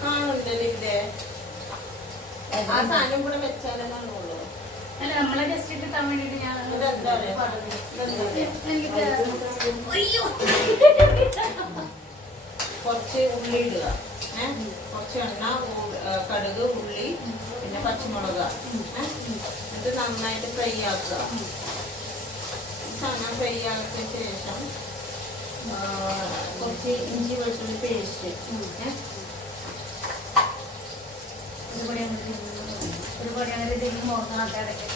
കാണുന്നുണ്ടല്ലോ ഇവിടെ ആ സാധനം കൂടെ വെച്ചാലെന്നാണ് ഉള്ളത്. അല്ല നമ്മളെ ജസ്റ്റ് കിട്ടാൻ വേണ്ടിട്ട് ഞാൻ കുറച്ച് ഉള്ളി ഇടുക, കുറച്ച് എണ്ണ, കടുക്, ഉള്ളി, പിന്നെ പച്ചമുളക് ഇത് നന്നായിട്ട് ഫ്രൈ ആക്കുക. സാധനം ഫ്രൈ ആക്കിയതിന് ശേഷം കുറച്ച് ഇഞ്ചി വെളുത്തുള്ളി പേസ്റ്റ് ഒരുപാട് അങ്ങനെ ഇതിലേക്ക് നോക്കുന്ന ആൾക്കാരൊക്കെ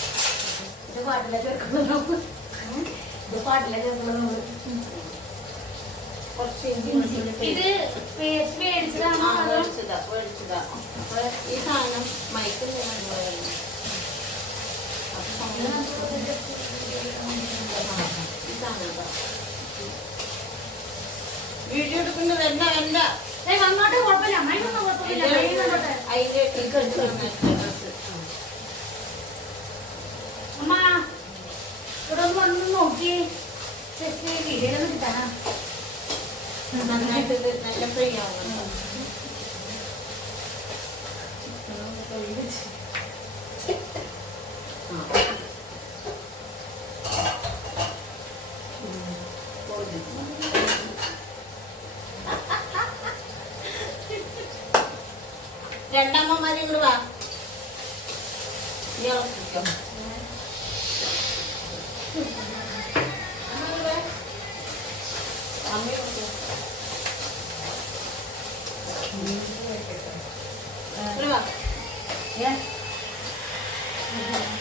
ഇത് പാട്ടിലേക്ക് വെക്കുന്നത് ഇത് പാട്ടിലേക്ക് വെക്കുന്നത് കുറച്ച് ഇഞ്ചി വെളുത്തുള്ളി ഇത് പേസ്റ്റ് മേടിച്ചതാണോ മേടിച്ചതാ. അപ്പൊ ഈ സാധനം മയക്കുന്ന വീഡിയോ എടുക്കുന്ന വരണ്ട വരണ്ട അങ്ങോട്ട് കുഴപ്പമില്ല അമ്മയൊന്നും കുഴപ്പമില്ല അതിന്റെ അമ്മ ഇവിടെ ഒന്ന് വന്ന് നോക്കി വീഡിയോ കിട്ടാനാ നന്നായിട്ട് ഇത് നല്ല ഫ്രൈ ആവുന്നുണ്ടോ. രണ്ടമ്മമാരും കൂടെ വാ.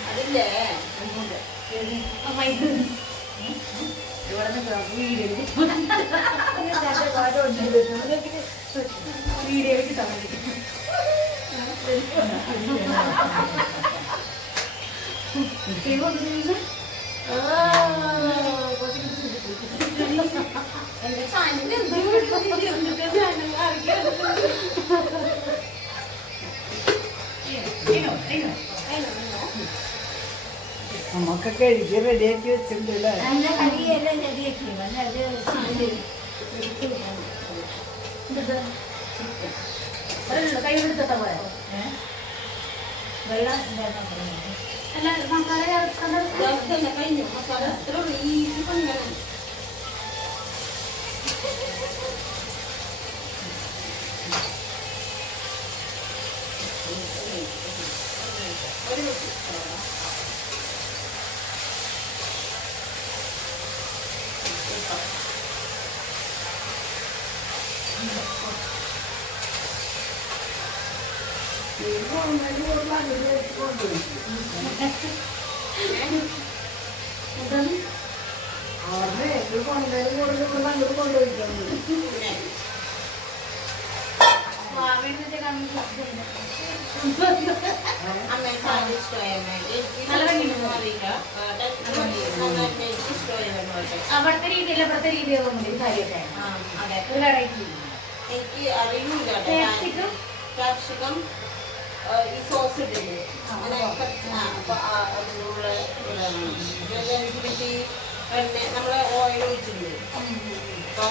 അതില്ലേ വീഡിയോ കിട്ടാൻ വേണ്ടി എന്റെ ചാനൽ നമുക്കൊക്കെ എഴുതി റെഡിയാക്കി വെച്ചിട്ടുണ്ടല്ലേ. കൈ എടുത്തിട്ടാ പോയ വെള്ളം അല്ല മസാല കഴിഞ്ഞു. മസാല എത്ര ഈസി പണിയാണ്. അമ്മ സാരി അവിടുത്തെ രീതിയിൽ ഇവിടുത്തെ രീതിയൊക്കെ സാരിയൊക്കെ അതെ ഒരു വെറൈറ്റി എനിക്ക് അറിയില്ല. ക്യാപ്സിക്കം ഈ സോസ് ഇട്ടില്ലേ അപ്പൊ അതിനുള്ള എണ്ണ നമ്മളെ ഓയിൽ ഒഴിച്ചില്ലേ. അപ്പൊ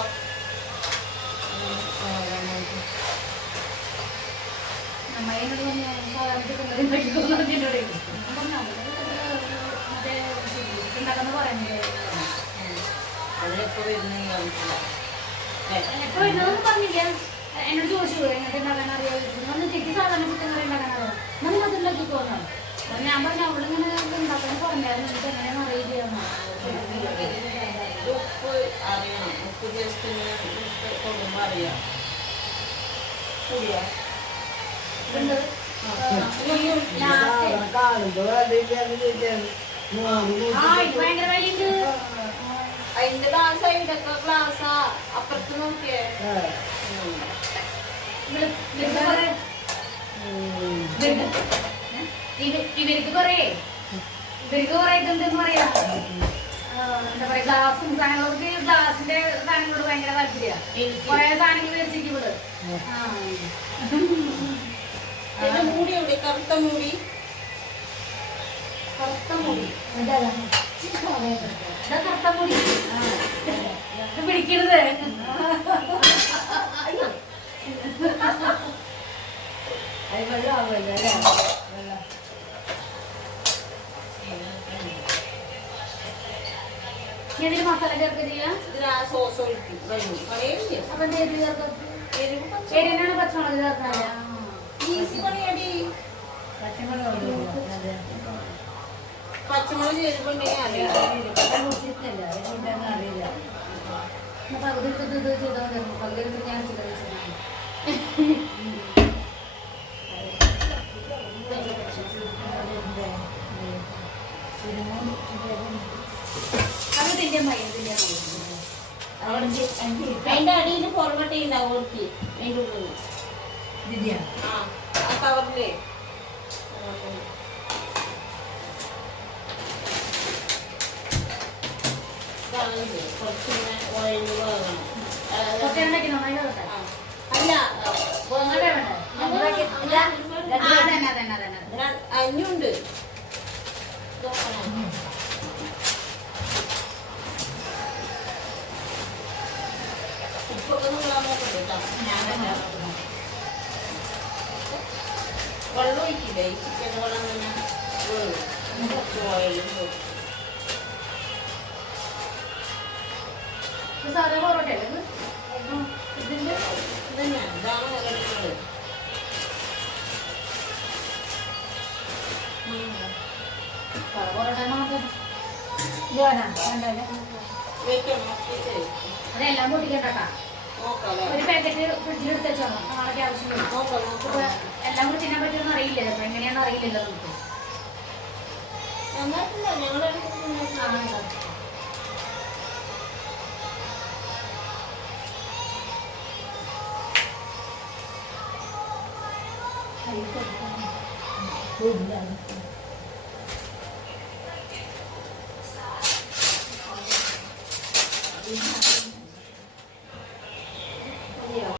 അതിലെപ്പോ വരുന്ന എപ്പോ വരുന്നതൊന്നും പറഞ്ഞില്ല. എന്നോട് ചോദിച്ചു എങ്ങനത്തെ ഉണ്ടാക്കാൻ അറിയാം ചെക്ക് സാധാരണ ചിക്കൻ കറി ഉണ്ടാക്കാൻ അറിയാം നമ്മൾ അതിലേക്ക് തോന്നാം. ഞാൻ പറഞ്ഞു അവളിങ്ങനെ ഉണ്ടാക്കാൻ പറഞ്ഞായിരുന്നു എനിക്ക് എങ്ങനെയാണെന്ന് അറിയില്ല. ഉപ്പ് അറിയണം. ഉപ്പ് ജസ്റ്റ് കൊടുക്കുമ്പോ അറിയാം. കൂടിയാ ഭയങ്കര വലിയ അതിന്റെ ഗ്ലാസ് സൈഡൊക്കെ ഗ്ലാസ് അപ്പുറത്ത് നോക്കിയേ. ഇവർക്ക് കൊറേ ഇതുണ്ടെന്ന് പറയാ. എന്താ പറയാ ഗ്ലാസും സാധനങ്ങൾക്ക് ഗ്ലാസിന്റെ സാധനങ്ങളോട് ഭയങ്കര താല്പര്യ. കൊറേ സാധനങ്ങൾ മേടിച്ചിരിക്കും ഇവിടെ. മൂടി എവിടെ? കറുത്ത മൂടി മുടി കറുത്ത മുടി പിടിക്കരുത് വെള്ളം ആവുമല്ലോ അല്ലേ വെള്ളം ഇതിന് മസാല ചേർക്കുക ചെയ്യാം ഇതിന് ആ സോസ് ഒഴിക്കും വരും പണിയില്ലേ അപ്പൊ എന്ത് എരിവ് ചേർക്കും എരിവിനാണ് പച്ചമുളക് ചേർക്കുന്നത് ഈസി പണിയടി പച്ചമുളക് ചേരുമ്പോണ്ടെങ്കിൽ അറിയാം അറിയില്ല പകുതി എടുത്തിട്ട് ഇത് ചെയ്താൽ മതി പകുതി എടുത്തിട്ട് ഞാൻ ചിക്കൻ അത് തിന്റെ മൈ അതിന്റെ അടിയിൽ പുറകട്ടെ ഉണ്ടാവും ഒട്ടി അതിന്റെ ഉള്ളിൽ ആ കവറിലേ കുറച്ചിങ്ങനെ ഓയിൽ വേകണം കുറച്ചുണ്ടാക്കി നന്നായി കേട്ടെ അല്ല അഞ്ഞുണ്ട് ഉപ്പൊക്കെ നിങ്ങളാൻ നോക്കണ്ട കേട്ടോ ഞാൻ വെള്ളം ഒഴിക്കില്ലേ ഈ ചിക്കൻ വെള്ളം തന്നെ കുറച്ച് ഓയിലും സാധാ പൊറോട്ട അല്ലേ ഇതിന്റെ ഇതന്നെയാണ് ഇതാണ് നിലനിൽക്കുന്നത് പൊറോട്ട വെക്കണം നോക്കിയിട്ട് അതെല്ലാം പൊട്ടിക്കട്ടാ നോക്കാം ഒരു പാക്കറ്റ് ഫ്രിഡ്ജിൽ എടുത്ത് വെച്ചോ നാളേക്ക് ആവശ്യം വരും നോക്കാം അപ്പൊ എല്ലാം കൂടി തിന്നാൻ പറ്റുമെന്ന് അറിയില്ല അപ്പൊ എങ്ങനെയാണെന്ന് അറിയില്ലല്ലോ നമുക്ക് നന്നായിട്ടില്ല ഞങ്ങളുടെ കൂടുതലാണ്